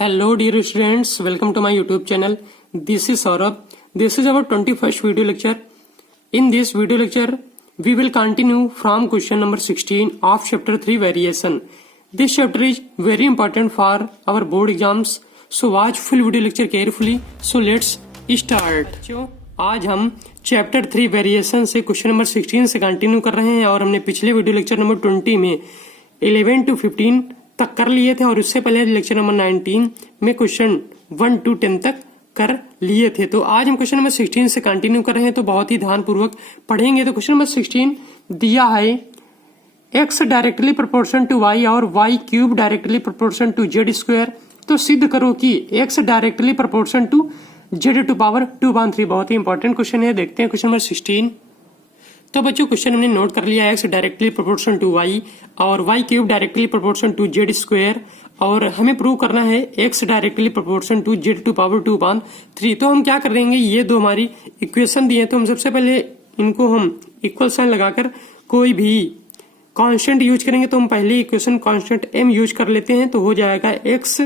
Hello dear students, welcome to my YouTube channel. This is Saurabh. This is our 21st video lecture. In this video lecture, we will continue from question number 16 of chapter 3 variation. This chapter is very important for our board exams. So watch full video lecture carefully. So let's start. बच्चों, आज हम chapter 3 variation से question number 16 से continue कर रहे हैं और हमने पिछले वीडियो लेक्चर नंबर 20 में 11 to 15 तक कर लिए थे और उससे पहले लेक्चर नंबर 19 में क्वेश्चन 1 to 10 तक कर लिए थे। तो आज हम क्वेश्चन नंबर 16 से कंटिन्यू कर रहे हैं, तो बहुत ही ध्यानपूर्वक पढ़ेंगे। तो क्वेश्चन नंबर 16 दिया है x directly proportion to y और y cube directly proportion to z square. तो सिद्ध करो कि x directly proportion to z to power 2/3। बहुत ही इंपॉर्टेंट क्वेश्चन है, देखते हैं क्वेश्चन नंबर 16। तो बच्चों क्वेश्चन हमने नोट कर लिया, x directly proportion to y और y cube directly proportion to z square, और हमें प्रूव करना है x directly proportion to z to power 2/3। तो हम क्या करेंगे, ये दो हमारी इक्वेशन दी है, तो हम सबसे पहले इनको हम इक्वल साइन लगाकर कोई भी कांस्टेंट यूज करेंगे। तो हम पहले इक्वेशन कांस्टेंट m यूज कर लेते हैं, तो हो जाएगा x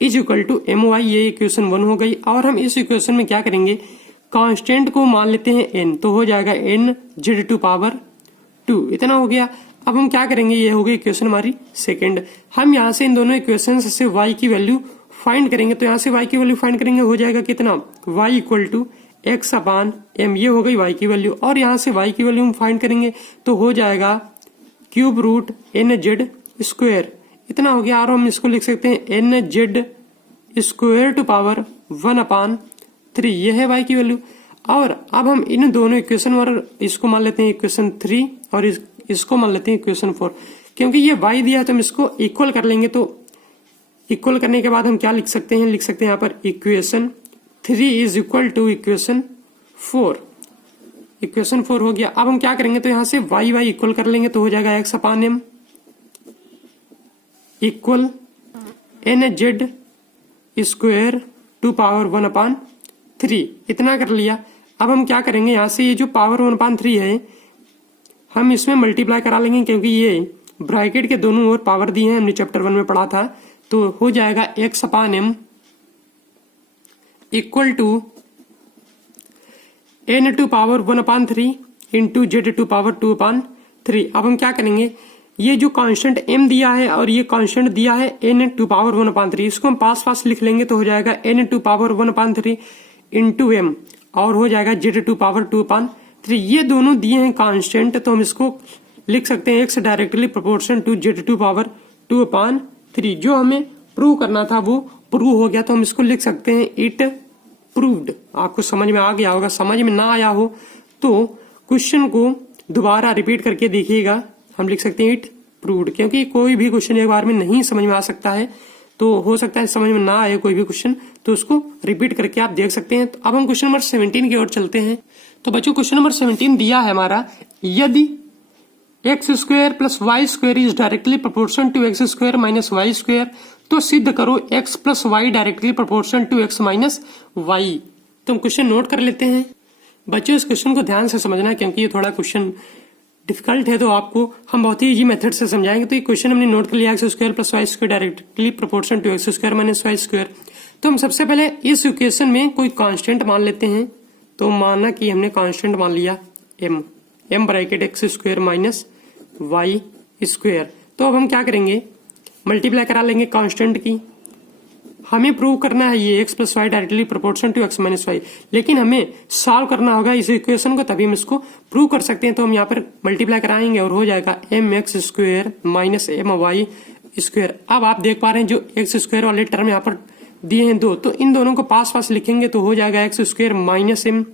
is equal to my। ये इक्वेशन 1 हो गई। और हम इस इक्वेशन में क्या करेंगे, कांस्टेंट को मान लेते हैं n, तो हो जाएगा n z टू पावर 2। इतना हो गया। अब हम क्या करेंगे, ये हो गई इक्वेशन हमारी सेकंड। हम यहाँ से इन दोनों इक्वेशन से y की वैल्यू फाइंड करेंगे। तो यहाँ से y की वैल्यू फाइंड करेंगे, हो जाएगा कितना, y equal to x upon m। ये हो गई y की वैल्यू। और यहाँ से y की वैल्यू हम फाइंड करेंगे, तो हो जाएगा cube root n z square. इतना हो गया। और हम इसको लिख सकते हैं n z square to power 1/3। ये है y की वैल्यू। और अब हम इन दोनों इक्वेशन और इसको मान लेते हैं इक्वेशन 3 और इसको मान लेते हैं इक्वेशन 4। क्योंकि ये y दिया है तो हम इसको इक्वल कर लेंगे। तो इक्वल करने के बाद हम क्या लिख सकते हैं, लिख सकते हैं यहाँ पर equation 3 is equal to equation 4। Equation 4 हो गया। अब हम क्या करेंगे, तो यहाँ से y इक्वल कर लेंगे, तो हो जाएगा x upon m equal n z square to power 1/3। इतना कर लिया। अब हम क्या करेंगे, यहाँ से ये जो पावर 1/3 है हम इसमें मल्टीप्लाई करा लेंगे, क्योंकि ये ब्रैकेट के दोनों ओर पावर दी है, हमने चैप्टर 1 में पढ़ा था। तो हो जाएगा x upon m equal to n to power 1/3 into z to power 2/3। अब हम क्या करेंगे, ये जो कांस्टेंट m दिया है और ये कांस्टेंट दिया है n टू पावर 1/3, इसको हम पास पास लिख लेंगे, तो हो जाएगा n to power 1/3 into m और हो जाएगा z टू पावर 2/3। ये दोनों दिए हैं कांस्टेंट, तो हम इसको लिख सकते हैं x directly proportion to z to power 2/3। जो हमें प्रूव करना था वो प्रूव हो गया, तो हम इसको लिख सकते हैं इट प्रूव्ड। आपको समझ में आ गया होगा। समझ में ना आया हो तो क्वेश्चन को दोबारा रिपीट करके देखिएगा। हम लिख सकते हैं इट प्रूव्ड, क्योंकि कोई भी क्वेश्चन एक बार में नहीं समझ में आ सकता है, तो हो सकता है समझ में ना आए कोई भी क्वेश्चन, तो उसको रिपीट करके आप देख सकते हैं। तो अब हम क्वेश्चन नंबर 17 की ओर चलते हैं। तो बच्चों क्वेश्चन नंबर 17 दिया है हमारा, यदि x square plus y square is directly proportion to x square minus y square, तो सिद्ध करो x plus y directly proportion to x minus y. तो हम क्वेश्चन नोट कर लेते हैं। बच्चों इस क्वेश्चन को ध्यान से समझना, क्योंकि ये थोड़ा क्वेश्चन डिफिकल्ट है, तो आपको हम बहुत ही इजी मेथड से समझाएंगे। तो ये क्वेश्चन हमने नोट कर लिया, x square plus y square directly proportion to x square minus y square. तो हम सबसे पहले इस इक्वेशन में कोई कांस्टेंट मान लेते हैं। तो माना कि हमने कांस्टेंट मान लिया m bracket x square minus y square. तो अब हम क्या करेंगे, मल्टीप्लाई करा लेंगे कांस्टेंट की। हमें प्रूव करना है ये x plus y directly proportion to x minus y, लेकिन हमें सॉल्व करना होगा इस इक्वेशन को, तभी हम इसको प्रूव कर सकते हैं। तो हम यहाँ पर मल्टीप्लाई कराएंगे और हो जाएगा m x square minus m y square. अब आप देख पा रहे हैं जो एक्स स्क्वायर वाले टर्म यहाँ पर दिए हैं दो, तो इन दोनों को पास पास लिखेंगे, तो हो जाएगा x square minus m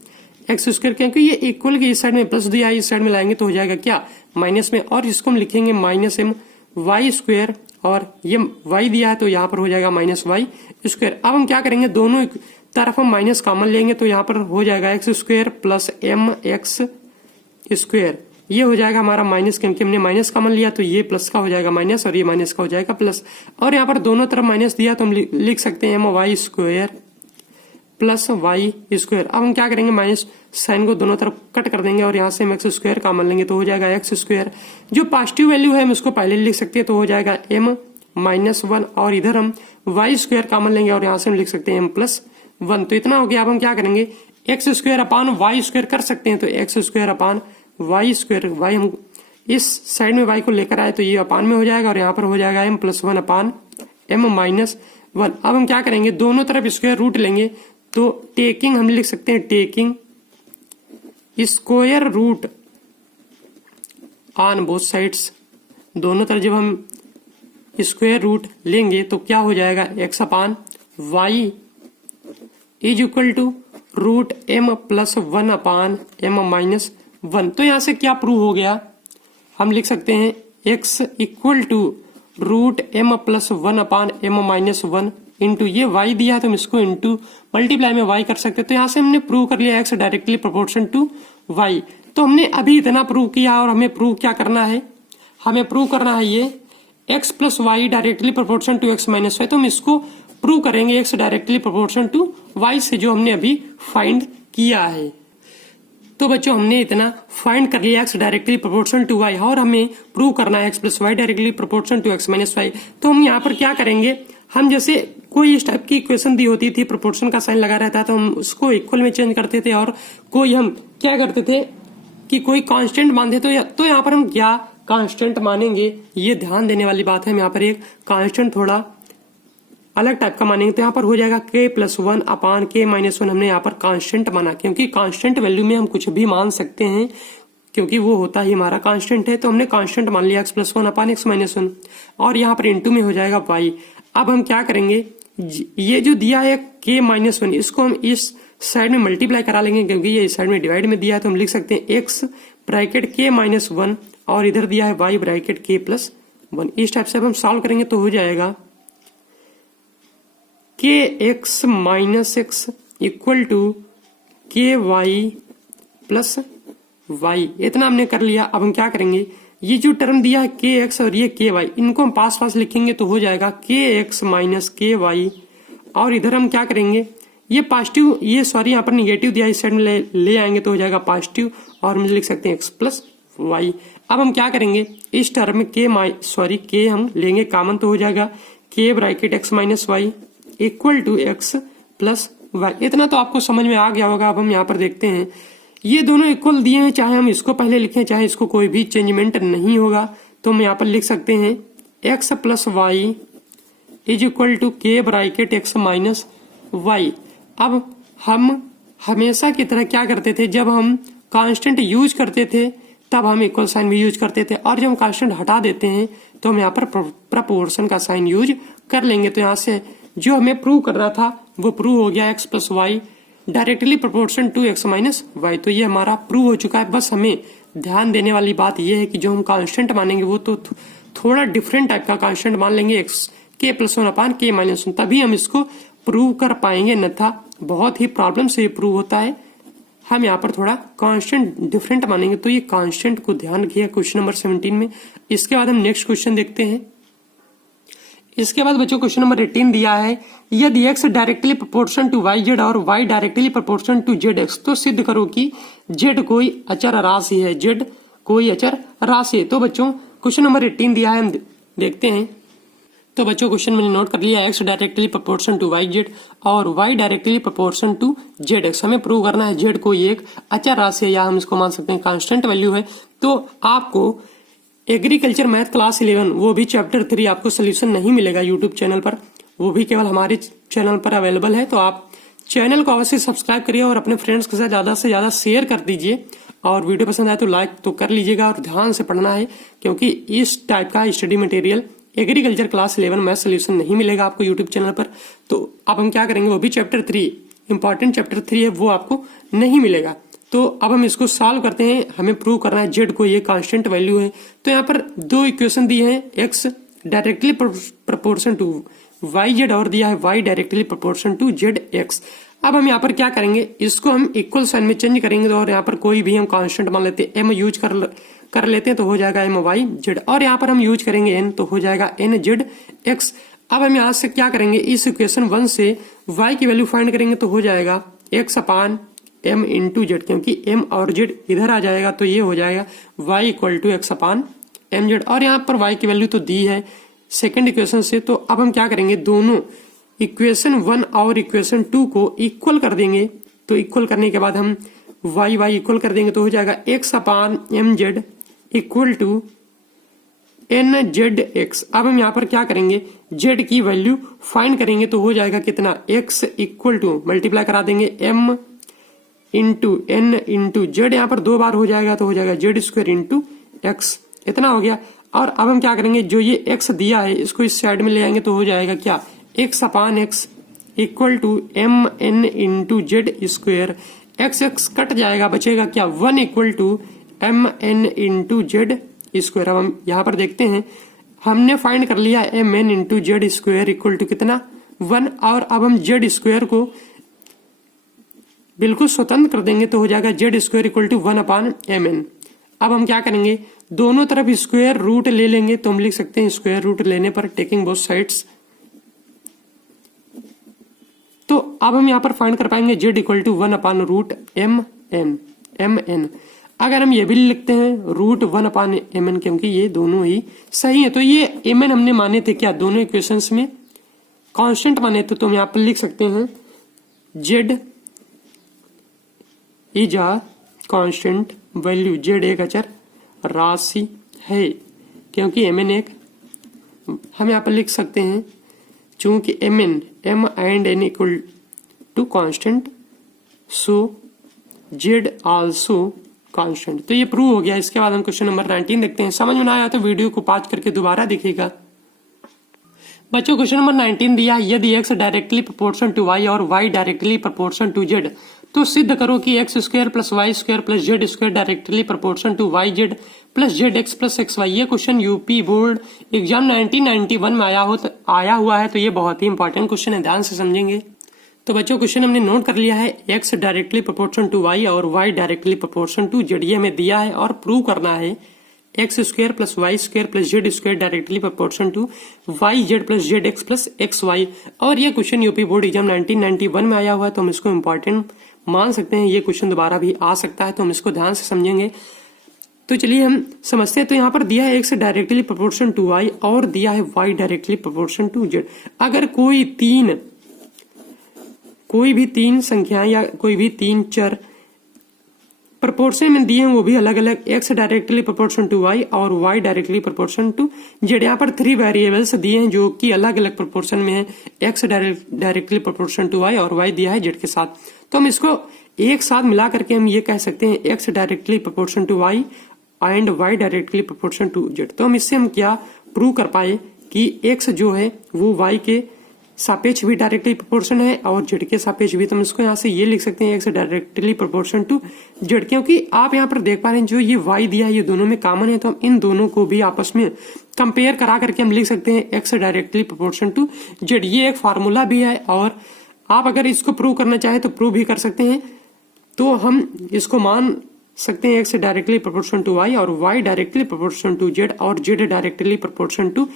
x square, क्योंकि ये इक्वल की इस साइड में प्लस दिया है, इस साइड में लाएंगे तो हो जाएगा क्या, माइनस में। और इसको हम लिखेंगे माइनस एम वाई स्क्वायर, और ये y दिया है तो यहाँ पर हो जाएगा माइनस वाई स्क्वायर। अब हम क्या करेंगे, दोनों तरफ हम माइनस कॉमन लेंगे, तो यहाँ पर हो जाएगा x square plus m x square. ये हो जाएगा हमारा माइनस, क्योंकि हमने माइनस कॉमन लिया, तो ये प्लस का हो जाएगा माइनस और ये माइनस का हो जाएगा प्लस। और यहाँ पर दोनों तरफ माइनस दिया, तो हम लिख सकते हैं m y square plus y square. अब हम क्या करेंगे, माइनस साइन को दोनों तरफ कट कर देंगे और यहाँ से हम एक्स स्क्वायर कॉमन लेंगे, तो हो जाएगा एक्स स्क्वायर। जो पॉजिटिव वैल्यू है हम उसको पहले लिख सकते हैं, तो हो जाएगा एम -1 और इधर हम वाई स्क्वायर कॉमन लेंगे और यहाँ से हम लिख सकते हैं m+1। तो इतना हो गया। अब हम क्या करेंगे x square upon y square कर सकते हैं, तो x square upon y square, y हम इस साइड में वाई को लेकर आए तो ये अपान में हो जाएगा और यहाँ पर हो जाएगा m+1 अपान m-1। अब हम क्या करेंगे दोनों तरफ स्क्वायर रूट लेंगे, तो टेकिंग हम लिख सकते हैं taking square root on both sides. दोनों तरफ जब हम स्क्वायर रूट लेंगे तो क्या हो जाएगा x upon y is equal to root m+1 upon m-1। तो यहां से क्या प्रूव हो गया, हम लिख सकते हैं x equal to root m+1 upon m-1 into ये y दिया है तो हम इसको इंटू मल्टीप्लाई में y कर सकते हैं। तो यहां से हमने प्रूव कर लिया x directly proportion to y। तो हमने अभी इतना प्रूव किया और हमें प्रूव क्या करना है, हमें प्रूव करना है ये x plus y directly proportion to x minus y. तो हम इसको प्रूव करेंगे x directly proportion to y से, जो हमने अभी फाइंड किया है। तो बच्चों हमने इतना फाइंड कर लिया x directly proportion to y और हमें प्रूव करना है x plus y directly proportion to x minus y. तो हम यहाँ पर क्या करेंगे, हम जैसे कोई इस टाइप की इक्वेशन दी होती थी, प्रोपोर्शन का साइन लगा रहता था, तो हम उसको इक्वल में चेंज करते थे और कोई हम क्या करते थे कि कोई कांस्टेंट मानते तो यहाँ पर हम क्या कांस्टेंट मानेंगे, ये ध्यान देने वाली बात है। हम यहाँ पर एक कांस्टेंट थोड़ा अलग टाइप का मानेंगे, तो यहाँ पर हो जाएगा k+1 अपान k-1। हमने यहाँ पर कांस्टेंट माना क्योंकि कांस्टेंट वैल्यू में हम कुछ भी मान सकते हैं क्योंकि वो होता ही हमारा कांस्टेंट है। तो हमने कांस्टेंट मान लिया x+1 अपान x-1 और यहाँ पर इंटू में हो जाएगा y। अब हम क्या करेंगे, ये जो दिया है k-1 इसको हम इस साइड में मल्टीप्लाई करा लेंगे क्योंकि ये इस साइड में डिवाइड में दिया है। तो हम लिख सकते हैं x ब्रैकेट k-1 और इधर दिया है y ब्रैकेट k+1। इस टाइप से अब हम सॉल्व करेंगे तो हो जाएगा kx minus x equal to ky plus y। इतना हमने कर लिया। अब हम क्या करेंगे, ये जो टर्म दिया है kx और ये ky, इनको हम पास पास लिखेंगे तो हो जाएगा kx माइनस ky और इधर हम क्या करेंगे, ये पॉजिटिव, ये सॉरी यहाँ पर निगेटिव दिया, इस साइड में ले आएंगे तो हो जाएगा पॉजिटिव और हम लिख सकते हैं x प्लस वाई। अब हम क्या करेंगे, इस टर्म में k हम लेंगे कॉमन तो हो जाएगा k bracket x minus y equal to x plus y. इतना तो आपको समझ में आ गया होगा। अब हम यहाँ पर देखते हैं ये दोनों इक्वल दिए हैं, चाहे हम इसको पहले लिखें चाहे इसको, कोई भी चेंजमेंट नहीं होगा। तो हम यहाँ पर लिख सकते हैं x plus y is equal to k bracket x minus y. अब हम हमेशा की तरह क्या करते थे, जब हम कांस्टेंट यूज करते थे तब हम इक्वल साइन भी यूज करते थे और जब हम कांस्टेंट हटा देते हैं तो हम यहाँ पर प्रपोर्शन का साइन यूज कर लेंगे। तो यहाँ से जो हमें प्रूव करना था वो प्रूव हो गया x plus y directly proportion to x minus y. तो ये हमारा प्रूव हो चुका है। बस हमें ध्यान देने वाली बात ये है कि जो हम कांस्टेंट मानेंगे वो तो थोड़ा डिफरेंट टाइप का कांस्टेंट मान लेंगे, x k+1 अपान k-1, तभी हम इसको प्रूव कर पाएंगे, अन्यथा बहुत ही प्रॉब्लम से ये प्रूव होता है। हम यहाँ पर थोड़ा कांस्टेंट डिफरेंट मानेंगे। तो ये कांस्टेंट को ध्यान रखिए क्वेश्चन नंबर 17 में। इसके बाद हम नेक्स्ट क्वेश्चन देखते हैं। इसके बाद बच्चों क्वेश्चन नंबर 18 दिया है, यदि x directly proportion to yz और y directly proportion to zx तो सिद्ध करो कि z कोई अचर राशि है, z कोई अचर राशि है। तो बच्चों क्वेश्चन नंबर 18 दिया है, हम देखते हैं। तो बच्चों क्वेश्चन मैंने नोट कर लिया, x directly proportion to yz और y directly proportion to zx। हमें प्रूव करना है z कोई एक अचर राशि है या हम इसको मान सकते हैं कांस्टेंट वैल्यू है। तो आपको एग्रीकल्चर मैथ क्लास 11 वो भी चैप्टर 3 आपको सोल्यूशन नहीं मिलेगा यूट्यूब चैनल पर, वो भी केवल हमारे चैनल पर अवेलेबल है। तो आप चैनल को अवश्य सब्सक्राइब करिए और अपने फ्रेंड्स के साथ ज्यादा से ज्यादा शेयर कर दीजिए और वीडियो पसंद आए तो लाइक तो कर लीजिएगा और ध्यान से पढ़ना है क्योंकि इस टाइप का study material agriculture class 11 math solution नहीं मिलेगा आपको यूट्यूब चैनल पर। तो अब हम क्या करेंगे, वो भी चैप्टर 3 इंपॉर्टेंट चैप्टर 3 है, वो आपको नहीं मिलेगा। तो अब हम इसको सॉल्व करते हैं। हमें प्रूव करना है जेड को ये कांस्टेंट वैल्यू है। तो यहाँ पर दो इक्वेशन दिए हैं, x directly proportion to y z और दिया है y directly proportion to z x. अब हम यहाँ पर क्या करेंगे, इसको हम इक्वल साइन में चेंज करेंगे और यहाँ पर कोई भी हम कांस्टेंट मान लेते हैं, एम यूज कर लेते हैं तो हो जाएगा एम वाई जेड और यहाँ पर हम यूज करेंगे एन तो हो जाएगा एन जेड एक्स। अब हम यहाँ से क्या करेंगे, इस इक्वेशन 1 से y की वैल्यू फाइंड करेंगे तो हो जाएगा x upon m into Z, क्योंकि m और z इधर आ जाएगा तो ये हो जाएगा y equal to x upon m z और यहाँ पर y की वैल्यू तो दी है सेकंड इक्वेशन से। तो अब हम क्या करेंगे, दोनों इक्वेशन 1 और इक्वेशन 2 को इक्वल कर देंगे। तो इक्वल करने के बाद हम वाई वाई इक्वल कर देंगे तो हो जाएगा x upon m z equal to n z x. अब हम यहाँ पर क्या करेंगे, z की वैल्यू फाइंड करेंगे तो हो जाएगा कितना, x इक्वल टू मल्टीप्लाई करा देंगे m into n into z, यहाँ पर 2 बार हो जाएगा तो हो जाएगा जेड स्क्वायर इंटू एक्स, इतना हो गया। और अब हम क्या करेंगे, जो ये x दिया है इसको इस साइड में ले आएंगे तो हो जाएगा क्या, x upon x equal to m n into z square. X x cut जाएगा, बचेगा क्या, 1 equal to m n into z square. अब हम यहाँ पर देखते हैं, हमने फाइंड कर लिया m n into z square equal to कितना, 1। और अब हम जेड स्क्वायर को बिल्कुल स्वतंत्र कर देंगे तो हो जाएगा z square equal to 1 upon m n. अब हम क्या करेंगे, दोनों तरफ स्क्वायर रूट ले लेंगे तो हम लिख सकते हैं स्क्वायर रूट लेने पर टेकिंग बोथ साइड्स। तो अब हम यहाँ पर फाइंड कर पाएंगे z equal to 1 upon root m n. अगर हम ये भी लिखते हैं रूट 1 अपान एम एन, क्योंकि ये दोनों ही सही है। तो ये एम एन हमने माने थे क्या, दोनों इक्वेशंस में कांस्टेंट माने थे। तो हम यहाँ पर लिख सकते हैं Z is a constant value, Z एक अचर राशि है, क्योंकि एम एन एक, हम यहाँ पर लिख सकते हैं चूंकि m and n equal to constant, so z also constant. तो ये प्रूव हो गया। इसके बाद हम क्वेश्चन नंबर 19 देखते हैं। समझ में ना आया तो वीडियो को पॉज करके दोबारा देखिएगा। बच्चों क्वेश्चन नंबर 19 दिया, यदि x directly proportion to y और y directly proportion to z, तो सिद्ध करो कि x square plus y square plus z square directly proportion to y z plus z x plus x y. ये question UP board exam 1991 में आया हुआ है। तो ये बहुत ही इंपॉर्टेंट क्वेश्चन है, ध्यान से समझेंगे। तो बच्चों क्वेश्चन हमने नोट कर लिया है, x directly proportion to y और y directly proportion to z, ये हमें दिया है और प्रूव करना है x square plus y square plus z square directly proportion to y z plus z x plus x y. और ये क्वेश्चन यूपी बोर्ड एग्जाम 1991 में आया हुआ है, तो हम इसको इंपॉर्टेंट मान सकते हैं। ये क्वेश्चन दोबारा भी आ सकता है, तो हम इसको ध्यान से समझेंगे। तो चलिए हम समझते हैं। तो यहाँ पर दिया है x directly proportion to Y और दिया है y directly proportion to z. अगर कोई भी तीन संख्या या कोई भी तीन चर प्रोपोर्शन में दिए हैं, वो भी अलग अलग, X directly proportion to Y और Y directly proportion to Z. यहाँ पर 3 वेरिएबल्स दिए हैं जो कि अलग अलग प्रोपोर्शन में है, x directly proportion to Y और वाई दिया है जेड के साथ। तो हम इसको एक साथ मिला करके हम ये कह सकते हैं x directly proportion to y and y directly proportion to z. तो हम इससे हम क्या प्रूव कर पाए कि एक्स जो है वो वाई के सापेक्ष भी डायरेक्टली प्रोपोर्शन है और जेड के सापेक्ष भी। तो हम इसको यहाँ से ये लिख सकते हैं x directly proportion to z, क्योंकि आप यहाँ पर देख पा रहे हैं जो ये वाई दिया है ये दोनों में कॉमन है। तो हम इन दोनों को भी आपस में कंपेयर करा करके हम लिख सकते हैं x directly proportion to z. ये एक फार्मूला भी है और आप अगर इसको प्रूव करना चाहे तो प्रूव भी कर सकते हैं। तो हम इसको मान सकते हैं x directly proportion to Y और Y directly proportion to Z और Z directly proportion to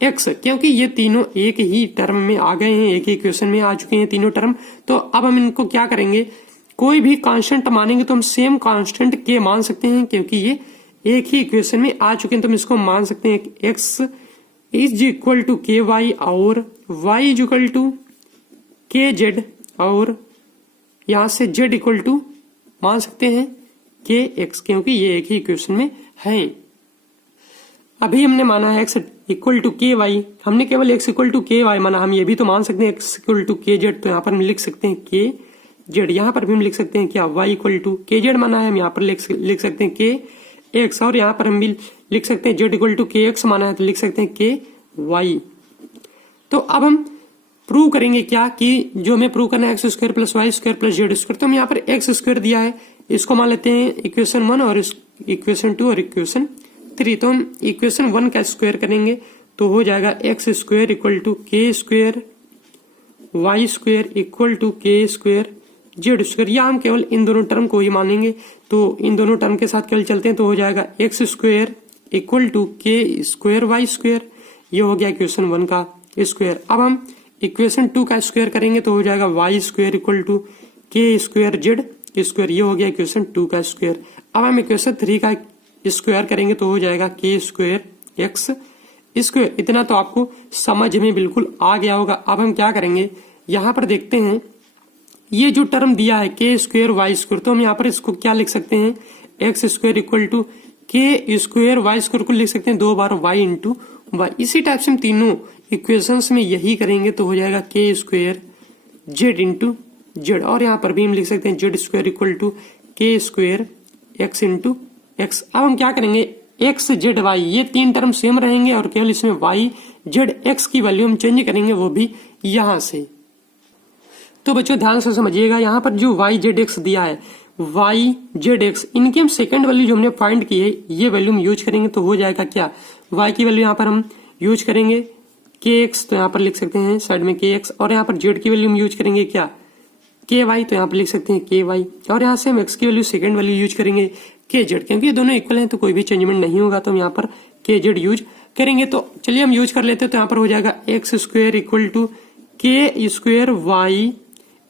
X, क्योंकि ये तीनों एक ही टर्म में आ गए हैं, एक ही इक्वेशन में आ चुके हैं तीनों टर्म। तो अब हम इनको क्या करेंगे, कोई भी कांस्टेंट मानेंगे तो हम सेम कांस्टेंट के मान सकते हैं, क्योंकि ये एक ही इक्वेशन में आ चुके हैं। तो हम इसको मान सकते हैं एक्स इज इक्वल टू के वाई और वाई इज इक्वल टू के जेड और यहां से जेड इक्वल टू मान सकते हैं के एक्स, क्योंकि ये एक ही इक्वेशन में है। अभी हमने माना है एक्स इक्वल टू के वाई, हमने केवल एक्स इक्वल टू के वाई माना, हम ये भी तो मान सकते हैं एक्स इक्वल टू के जेड। तो यहाँ पर हम लिख सकते हैं के जेड, यहाँ पर भी हम लिख सकते हैं क्या वाई इक्वल टू के जेड माना है, हम यहाँ पर लिख सकते हैं के एक्स और यहाँ पर हम भी लिख सकते हैं जेड इक्वल टू के एक्स माना है तो लिख सकते हैं के वाई। तो अब हम प्रूव करेंगे क्या कि जो हमें प्रूव करना है x square plus y square plus z square. तो हम यहाँ पर एक्स स्क्वायर दिया है, इसको मान लेते हैं इक्वेशन 1 और इक्वेशन 2 और इक्वेशन 3। तो हम इक्वेशन 1 का स्क्वायर करेंगे तो हो जाएगा x square equal to k square y square equal to k square z square. या हम केवल इन दोनों टर्म को ही मानेंगे, तो इन दोनों टर्म के साथ केवल चलते हैं तो हो जाएगा x square equal to k square y square. ये हो गया इक्वेशन 1 का स्क्वायर। अब हम इक्वेशन 2 का स्क्वायर करेंगे तो हो जाएगा Y square equal to k square z square. ये हो गया इक्वेशन 2 का स्क्वायर। अब हम इक्वेशन 3 का स्क्वायर करेंगे तो हो जाएगा के स्क्वायर एक्स स्क्वायर, इतना तो आपको समझ में बिल्कुल आ गया होगा। अब हम क्या करेंगे, यहाँ पर देखते हैं ये जो टर्म दिया है के स्क्वायर वाई स्क्वायर, तो हम यहाँ पर इसको क्या लिख सकते हैं, x square equal to k square y square को लिख सकते हैं 2 बार वाई इंटू वाई। इसी टाइप से हम तीनों इक्वेशंस में यही करेंगे तो हो जाएगा के स्क्वायर जेड इंटू जेड, और यहाँ पर भी हम लिख सकते हैं Z square equal to k square x into x. अब हम क्या करेंगे, एक्स जेड वाई ये 3 टर्म सेम रहेंगे और केवल इसमें वाई जेड एक्स की वैल्यू हम चेंज करेंगे, वो भी यहां से। तो बच्चों ध्यान से समझिएगा, यहाँ पर जो वाई जेड एक्स दिया है, वाई जेड एक्स, इनकी हम सेकंड वैल्यू जो हमने फाइंड की है ये वैल्यू हम यूज करेंगे तो हो जाएगा क्या, वाई की वैल्यू यहाँ पर हम यूज करेंगे के एक्स, तो यहाँ पर लिख सकते हैं साइड में के एक्स, और यहाँ पर जेड की वैल्यू हम यूज करेंगे क्या, के वाई, तो यहाँ पर लिख सकते हैं के वाई, और यहाँ से हम एक्स की वैल्यू सेकंड वैल्यू यूज करेंगे के जेड, क्योंकि ये दोनों इक्वल हैं तो कोई भी चेंजमेंट नहीं होगा, तो हम यहाँ पर के जेड यूज करेंगे। तो चलिए हम यूज कर लेते हैं, तो यहाँ पर हो जाएगा x square equal to k square Y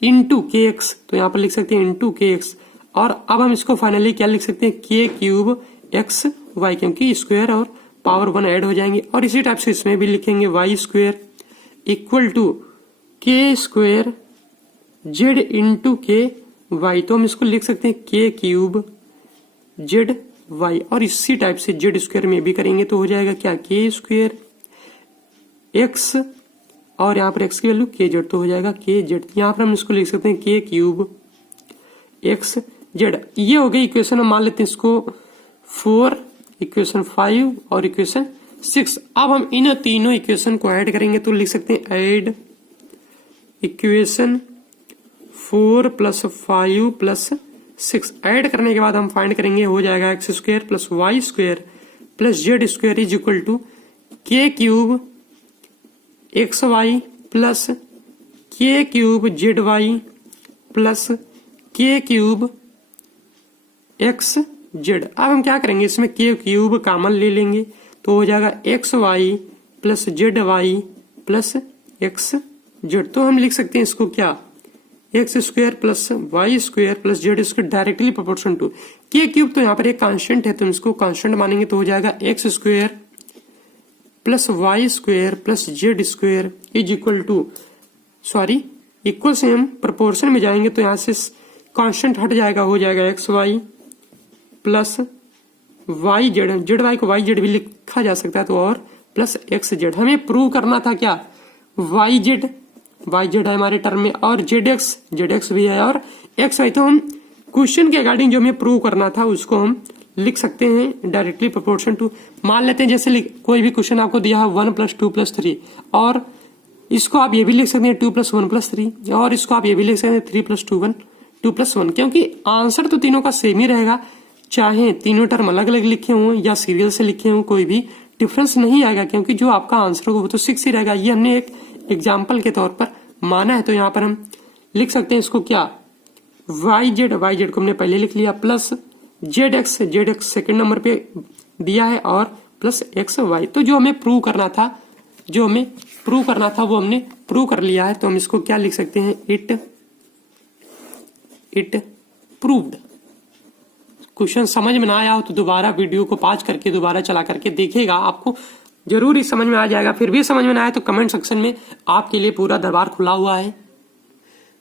into के एक्स, तो यहाँ पर लिख सकते हैं इंटू के एक्स, और अब हम इसको फाइनली क्या लिख सकते हैं, के क्यूब एक्स वाई, क्योंकि स्क्वायर और पावर 1 ऐड हो जाएंगे। और इसी टाइप से इसमें भी लिखेंगे Y square equal to k square Z into के वाई, तो हम इसको लिख सकते हैं के क्यूब जेड वाई, और इसी टाइप से जेड स्क्वायर में भी करेंगे तो हो जाएगा क्या, के स्क्वायर एक्स, और यहाँ पर एक्स की वैल्यू के जेड, तो हो जाएगा के जेड। यहाँ पर हम इसको लिख सकते हैं के क्यूब एक्स जेड। ये हो गई इक्वेशन, हम मान लेते हैं इसको 4, इक्वेशन 5 और इक्वेशन 6। अब हम इन तीनों इक्वेशन को ऐड करेंगे तो लिख सकते हैं add equation 4 plus 5 plus 6। Add करने के बाद हम फाइंड करेंगे, हो जाएगा x square plus y square plus z square is equal to k cube x y plus k cube z y plus k cube x z. अब हम क्या करेंगे, इसमें के क्यूब कॉमन ले लेंगे तो हो जाएगा x y plus z y plus x z. तो हम लिख सकते हैं इसको क्या, x square plus y square plus z square directly proportion to k cube, तो यहाँ पर एक कांस्टेंट है तो हम इसको कांस्टेंट मानेंगे तो हो जाएगा x square plus y square plus z square is equal to, sorry equal से हम प्रोपोर्शन में जाएंगे तो यहाँ से कांस्टेंट हट जाएगा, हो जाएगा x y plus y z, z y को वाई जेड भी लिखा जा सकता है तो, और प्लस एक्स जेड। हमें प्रूव करना था क्या, वाई जेड है हमारे टर्म में, और जेड एक्स भी है, और एक्स वाई। तो हम क्वेश्चन के अकॉर्डिंग जो हमें प्रूव करना था उसको हम लिख सकते हैं डायरेक्टली प्रोपोर्शन टू। मान लेते हैं जैसे कोई भी क्वेश्चन आपको दिया है 1 + 2 + 3, और इसको आप ये भी लिख सकते हैं 2 + 1 + 3, और इसको आप ये भी लिख सकते हैं 3 + 2 + 1, क्योंकि आंसर तो तीनों का सेम ही रहेगा, चाहे तीनों टर्म अलग अलग लिखे हों या सीरियल से लिखे हों, कोई भी डिफरेंस नहीं आएगा, क्योंकि जो आपका आंसर होगा वो तो 6 ही रहेगा। ये हमने एक एग्जाम्पल के तौर पर माना है, तो यहाँ पर हम लिख सकते हैं इसको क्या, वाई जेड को हमने पहले लिख लिया plus z x second number पे दिया है, और प्लस एक्स वाई। तो जो हमें प्रूव करना था वो हमने प्रूव कर लिया है, तो हम इसको क्या लिख सकते हैं, इट प्रूव्ड। क्वेश्चन समझ में ना आया हो तो दोबारा वीडियो को पॉज करके दोबारा चला करके देखिएगा, आपको जरूर ही समझ में आ जाएगा। फिर भी समझ में ना आया तो कमेंट सेक्शन में आपके लिए पूरा दरबार खुला हुआ है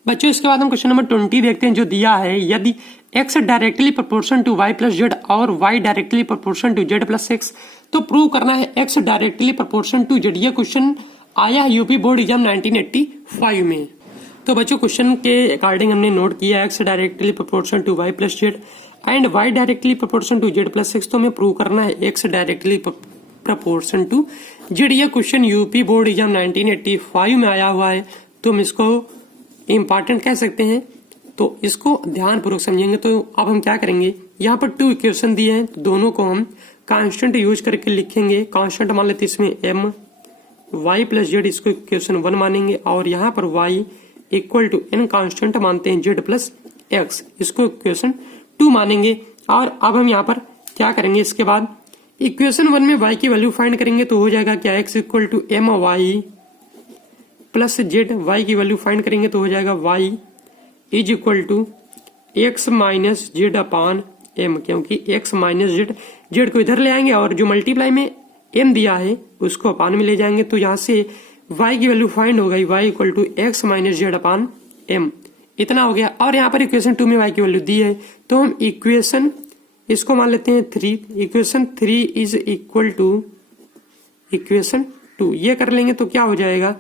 बच्चों। इसके बाद हम क्वेश्चन नंबर 20 देखते हैं, जो दिया है, यदि x directly proportion to y plus z और y directly proportion to z plus x, तो प्रूव करना है x directly proportion to z। ये क्वेश्चन आया है यूपी बोर्ड एग्जाम 1985 में। तो बच्चों क्वेश्चन के अकॉर्डिंग हमने नोट किया x directly proportion to y plus z and y directly proportion to z plus x, तो हमें प्रूव करना है x directly proportion to z। ये क्वेश्चन यूपी बोर्ड एग्जाम 1985 में आया हुआ है, तो हम इसको इम्पॉर्टेंट कह सकते हैं, तो इसको ध्यान पूर्वक समझेंगे। तो अब हम क्या करेंगे, यहाँ पर 2 इक्वेशन दिए हैं, तो दोनों को हम कांस्टेंट यूज करके लिखेंगे। कांस्टेंट मान लेते इसमें m y प्लस जेड, इसको इक्वेशन 1 मानेंगे, और यहाँ पर y equal to n constant मानते हैं z प्लस एक्स, इसको इक्वेशन 2 मानेंगे। और अब हम यहाँ पर क्या करेंगे, इसके बाद इक्वेशन 1 में y की वैल्यू फाइंड करेंगे तो हो जाएगा क्या, x equal to m y plus z, y की वैल्यू फाइंड करेंगे तो हो जाएगा y is equal to x - z/m, क्योंकि x - z, जेड को इधर ले आएंगे और जो मल्टीप्लाई में m दिया है उसको अपान में ले जाएंगे तो यहाँ से y की वैल्यू फाइंड हो गई y equal to x minus z upon m, इतना हो गया। और यहाँ पर इक्वेशन 2 में y की वैल्यू दी है तो हम इक्वेशन इसको मान लेते हैं 3, equation 3 is equal to equation 2, ये कर लेंगे तो क्या हो जाएगा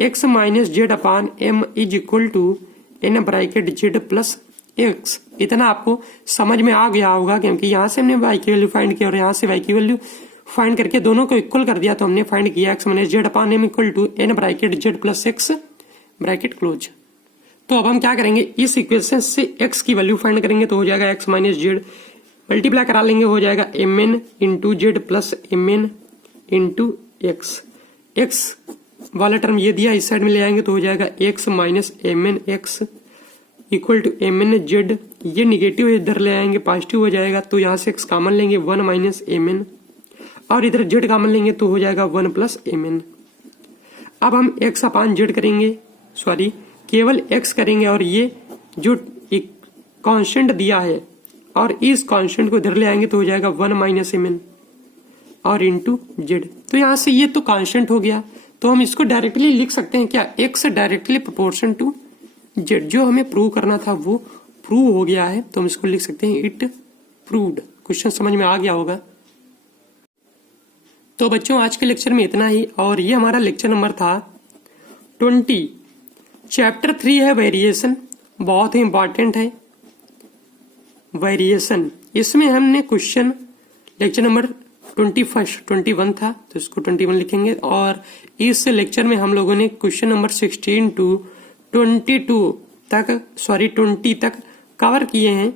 x minus z upon m is equal to n bracket z plus x. इतना आपको समझ में आ गया होगा क्योंकि यहाँ से हमने y की वैल्यू फाइंड किया और यहाँ से y की वैल्यू फाइंड करके दोनों को इक्वल कर दिया तो हमने फाइंड किया x minus z upon m equal to n bracket z plus x bracket close. तो अब हम क्या करेंगे, इस इक्वेशन से x की वैल्यू फाइंड करेंगे तो हो जाएगा x माइनस जेड, मल्टीप्लाई करा लेंगे हो जाएगा mn into Z plus mn into x. X वाला टर्म ये दिया इस साइड में ले आएंगे तो हो जाएगा x minus mn x equal to mn z, ये निगेटिव इधर ले आएंगे पॉजिटिव हो जाएगा तो यहाँ से x कॉमन लेंगे 1 माइनस mn और इधर जेड कॉमन लेंगे तो हो जाएगा 1 प्लस mn। अब हम x अपान जेड करेंगे, सॉरी केवल x करेंगे और ये जो एक कांस्टेंट दिया है और इस कांस्टेंट को इधर ले आएंगे तो हो जाएगा 1 माइनस mn और इंटू जेड। तो यहाँ से ये तो कांस्टेंट हो गया तो हम इसको डायरेक्टली लिख सकते हैं क्या, x directly proportion to z. जो हमें प्रूव करना था वो प्रूव हो गया है तो हम इसको लिख सकते हैं इट प्रूव्ड। क्वेश्चन समझ में आ गया होगा। तो बच्चों आज के लेक्चर में इतना ही और ये हमारा लेक्चर नंबर था 20। चैप्टर 3 है वेरिएशन, बहुत ही इंपॉर्टेंट है वेरिएशन। इसमें हमने क्वेश्चन लेक्चर नंबर 21 था तो इसको 21 लिखेंगे और इस लेक्चर में हम लोगों ने क्वेश्चन नंबर 16 टू 20 तक कवर किए हैं।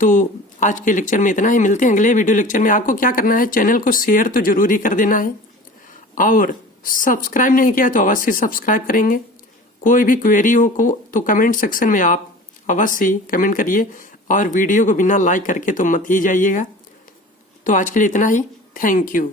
तो आज के लेक्चर में इतना ही, मिलते हैं अगले वीडियो लेक्चर में। आपको क्या करना है, चैनल को शेयर तो जरूर ही कर देना है और सब्सक्राइब नहीं किया तो अवश्य सब्सक्राइब करेंगे। कोई भी क्वेरी हो को तो कमेंट सेक्शन में आप अवश्य कमेंट करिए और वीडियो को बिना लाइक करके तो मत ही जाइएगा। तो आज के लिए इतना ही, थैंक यू।